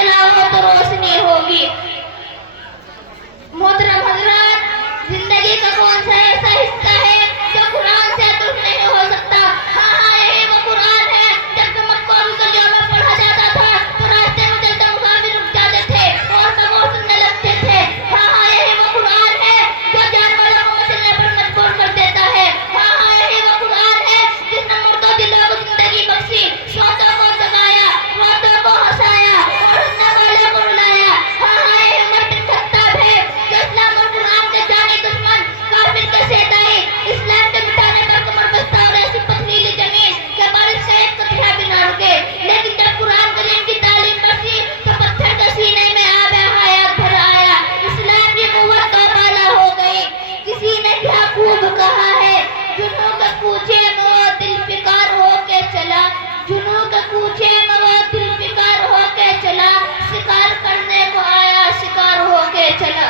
जलाओ तो रोशनी होगी। मोहतरम हजरात, जिंदगी का कौन सा ऐसा हिस्सा है जो कुरान से दूर नहीं हो सकता? हाँ, यही वो कुरान है। जब मक्का और गलियों में पढ़ा जाता था तो रास्ते में चलते मुसाफिर रुक जाते थे और नमाज सुनने लगते थे। हाँ, यही वो कुरान है जो जानवरों को मचलने पर मजबूर कर देता है। हाँ, यही वो कुरान है जिसने मुर्दों दिलों को जिंदगी बख्शी, सोतों को जगाया, रोतों को हंसाया और हंसने वालों को रुलाया। हाँ, यही उमर बिन खत्ताब है जो इस्लाम और कुरान के जाने दुश्मन, काफिर के सेनाई, इस्लाम के मिटाने पर कमर बस्ता और ऐसी पथरीली जमीन के बारिश का एक कतरा भी ना रुके। लेकिन जब कुरान करीम की तालीम बरसी तो पत्थर के सीने में आब हयात भर आया। इस्लाम की कुव्वत तो बाला हो गई। किसी ने क्या खूब कहा है, जुनून के कूचे में वो दिल फिकार हो के चला, जुनून के कूचे में वो दिल फिकार हो के चला, शिकार करने को आया, शिकार हो के चला।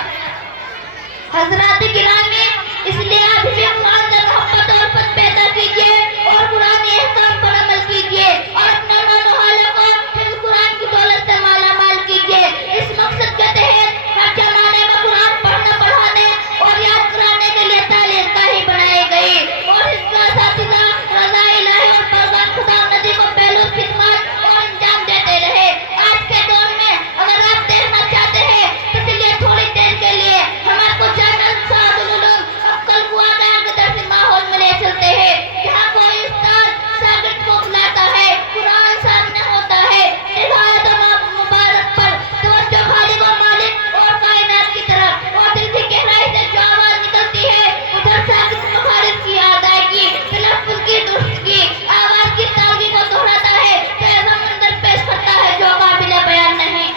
हजरात गिरामी, इसलिए आप भी कुरान से मोहब्बत और पद पैदा कीजिए और कुरान के अहकाम पर अमल कीजिए और अपने मानो हालों को फिर कुरान की दौलत से माला माल कीजिए। इस मकसद के तहत हर जमाने में कुरान पढ़ने, पढ़ाने और याद कराने के लिए तालीम गाही बनाई गई और इसका साथीदा रज़ा इलाही और पैगाम खुदा नबी को पहलू खिदमत और अंजाम देते रहे। आज के दौर में अगर आप देखना चाहते हैं तो चलिए थोड़ी देर के लिए हमारे को चैनल सादुल उलूम अक्कल कुआ का दर्सी माहौल में ले चलते हैं, जहाँ कोई उस्ताद शागिर्द को बुलाता है, कुरान सामने होता है, निगाहें तमाम मुबारक पर तवज्जो खालिक व मालिक और कायनात की तरफ, और दिल की गहराई से जो आवाज निकलती है उधर शागिर्द मुखालिफ की अदायगी, तलफ्फुज़ की दुरुस्त की आवाज की ताज़गी को दोहराता है तो ऐसा मंजर पेश करता है जो काबिल बयान नहीं।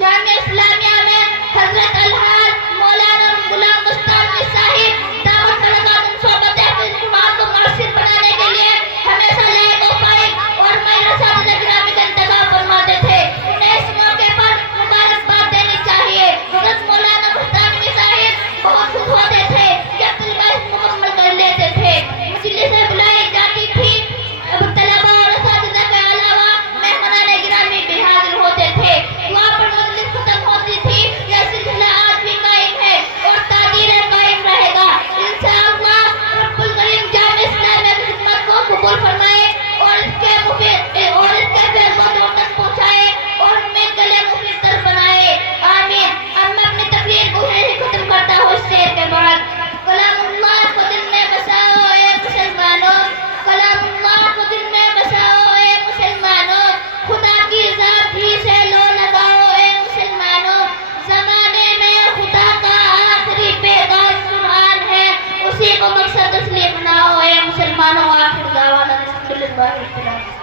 जामिया इस्लामिया में हजरत अलहाज मौलाना गुलाम मुस्ताफी साहिब दावत बरकात सोबत हफीज कुरान को मुअस्सिर बनाने के लिए हमेशा लायक व फाइक और माहिर असातिज़ा गिरामी का इंतखाब फरमाते थे। उन्हें इस मौके पर मुबारकबाद देनी चाहिए। हजरत मौलाना मुस्ताफी साहिब बहुत खुश होते थे जब तलबा मुकम्मल कर लेते थे, मजलिसें बुलाई जाती थी, अब तलबा और असातिज़ा के अलावा मेहमानाने गिरामी भी हाजिर होते थे। दुआ पर मजलिस खत्म होती थी। यह सिलसिला आज भी कायम है और तादीरें कायम रहेगा इंशाअल्लाह। रब्बुल करीम जामिया इस्लामिया की खिदमत को कबूल फरमाए और इसके फैज़ को दूर तक पहुंचाए और हमें गले मुफीद तर बनाए, आमीन। अब मैं अपनी तकरीर को यहीं खत्म करता हूँ इस शेर के बाद। कलामुल्लाह को दिल में बसाओ ए मुसलमानों, कलामुल्लाह को दिल में बसाओ ए मुसलमानों, खुदा की ज़ात ही से लो लगाओ ए मुसलमानों। ज़माने में खुदा का आखिरी पैगाम कुरान है, उसी को मकसद असली बनाओ ए मुसलमानों। आखिर दावाना अल्हम्दुलिल्लाह।